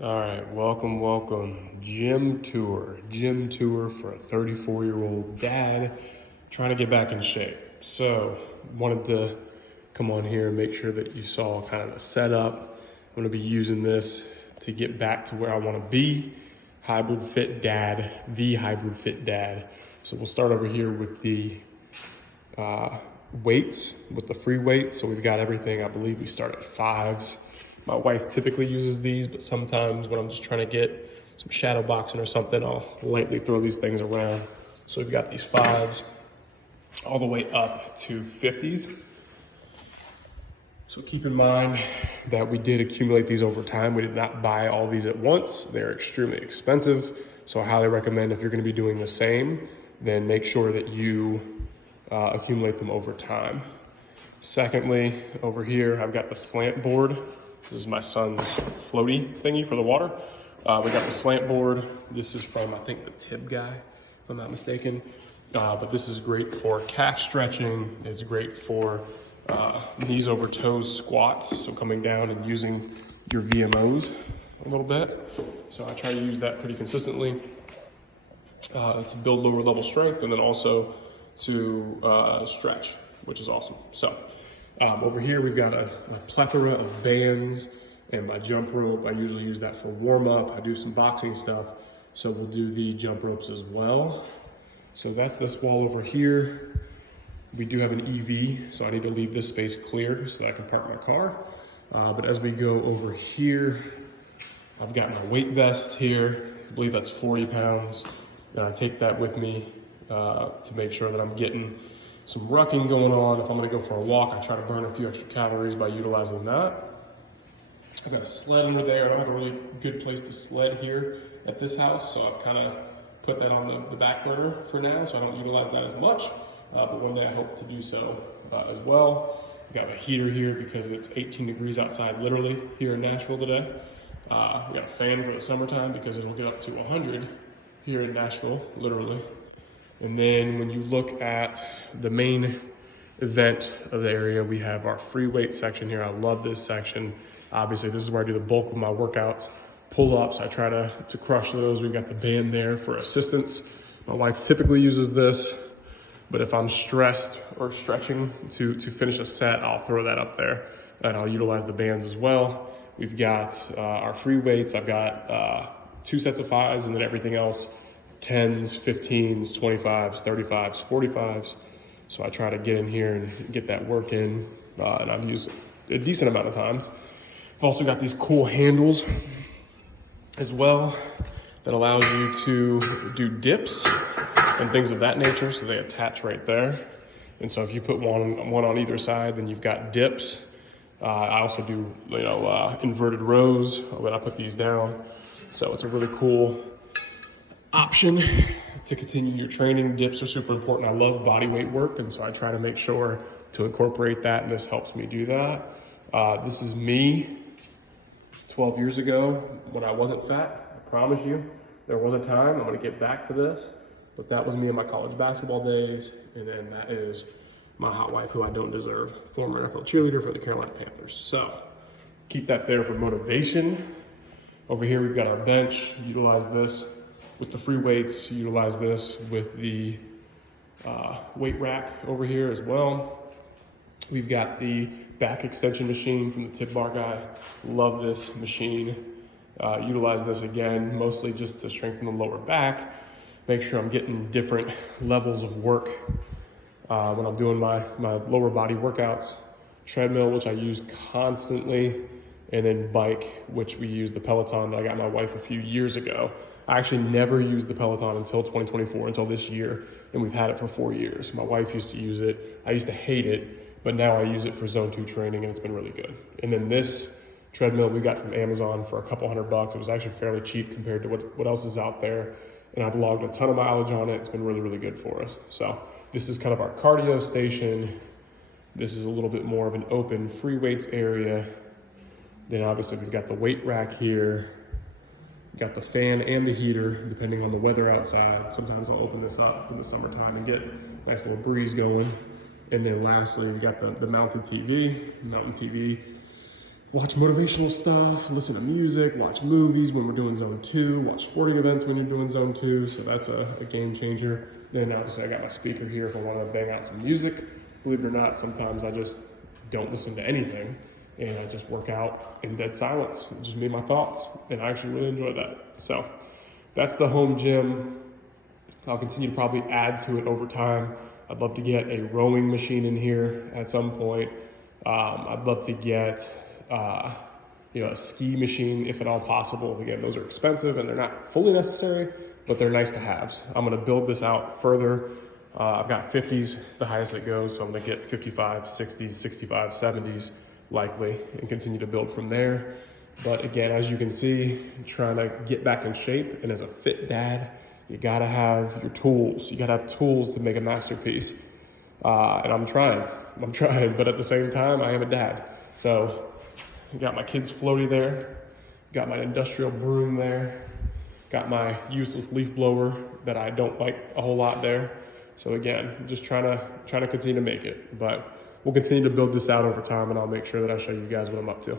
All right, welcome. Gym tour for a 34-year-old dad trying to get back in shape. So, wanted to come on here and make sure that you saw kind of the setup. I'm gonna be using this to get back to where I wanna be. Hybrid Fit Dad, the Hybrid Fit Dad. So we'll start over here with the weights, with the free weights. So we've got everything. I believe we start at fives. My wife typically uses these, but sometimes when I'm just trying to get some shadow boxing or something, I'll lightly throw these things around. So we've got these fives all the way up to 50s. So keep in mind that we did accumulate these over time. We did not buy all these at once. They're extremely expensive. So I highly recommend, if you're gonna be doing the same, then make sure that you accumulate them over time. Secondly, over here, I've got the slant board. This is my son's floaty thingy for the water. We got the slant board. This is from, I think, the Tib guy, if I'm not mistaken. But this is great for calf stretching. It's great for knees over toes squats. So coming down and using your VMOs a little bit. So I try to use that pretty consistently to build lower level strength, and then also to stretch, which is awesome. So over here, we've got a plethora of bands and my jump rope. I usually use that for warm up. I do some boxing stuff, so we'll do the jump ropes as well. So that's this wall over here. We do have an EV, so I need to leave this space clear so that I can park my car. But as we go over here, I've got my weight vest here. I believe that's 40 pounds. And I take that with me to make sure that I'm getting some rucking going on. If I'm gonna go for a walk, I try to burn a few extra calories by utilizing that. I've got a sled under there. I don't have a really good place to sled here at this house, so I've kind of put that on the back burner for now, so I don't utilize that as much. But one day I hope to do so as well. I've got a heater here because it's 18 degrees outside, literally, here in Nashville today. We got a fan for the summertime because it'll get up to 100 here in Nashville, literally. And then when you look at the main event of the area, we have our free weight section here. I love this section. Obviously, this is where I do the bulk of my workouts. Pull-ups, I try to crush those. We've got the band there for assistance. My wife typically uses this, but if I'm stressed or stretching to finish a set, I'll throw that up there, and I'll utilize the bands as well. We've got our free weights. I've got 2 sets of 5s, and then everything else, 10s, 15s, 25s, 35s, 45s. So I try to get in here and get that work in, and I've used a decent amount of times. I've also got these cool handles as well that allows you to do dips and things of that nature, so they attach right there. And so if you put one on either side, then you've got dips. I also do, inverted rows when I put these down. So it's a really cool option to continue your training. Dips are super important. I love body weight work, and so I try to make sure to incorporate that, and this helps me do that. This is me 12 years ago when I wasn't fat. I promise you, there was a time. I'm gonna get back to this, but that was me in my college basketball days, and then that is my hot wife, who I don't deserve, former NFL cheerleader for the Carolina Panthers. So keep that there for motivation. Over here, we've got our bench. Utilize this with the free weights. Utilize this with the weight rack over here as well. We've got the back extension machine from the Tip Bar guy. Love this machine. Utilize this again, mostly just to strengthen the lower back. Make sure I'm getting different levels of work when I'm doing my lower body workouts. Treadmill, which I use constantly, and then bike, which we use the Peloton that I got my wife a few years ago. I actually never used the Peloton until 2024, until this year, and we've had it for 4 years. My wife used to use it. I used to hate it, but now I use it for zone 2 training, and it's been really good. And then this treadmill we got from Amazon for a couple $100. It was actually fairly cheap compared to what else is out there, and I've logged a ton of mileage on it. It's been really, really good for us. So this is kind of our cardio station. This is a little bit more of an open free weights area. Then obviously we've got the weight rack here. We've got the fan and the heater, depending on the weather outside. Sometimes I'll open this up in the summertime and get a nice little breeze going. And then lastly, we got the mounted TV. Mountain TV watch motivational stuff, listen to music, watch movies when we're doing zone 2, watch sporting events when you're doing zone 2. So that's a game changer. Then obviously I got my speaker here if I want to bang out some music. Believe it or not, sometimes I just don't listen to anything and I just work out in dead silence, just me and my thoughts. And I actually really enjoy that. So that's the home gym. I'll continue to probably add to it over time. I'd love to get a rowing machine in here at some point. I'd love to get a ski machine if at all possible. Again, those are expensive and they're not fully necessary, but they're nice to have. I'm gonna build this out further. I've got 50s, the highest it goes, so I'm gonna get 55, 60s, 65, 70s likely, and continue to build from there. But again, as you can see, I'm trying to get back in shape, and as a fit dad, you gotta have your tools. You gotta have tools to make a masterpiece. And I'm trying, but at the same time, I am a dad. So got my kids' floaty there, got my industrial broom there, got my useless leaf blower that I don't like a whole lot there. So again, just trying to continue to make it, but we'll continue to build this out over time and I'll make sure that I show you guys what I'm up to.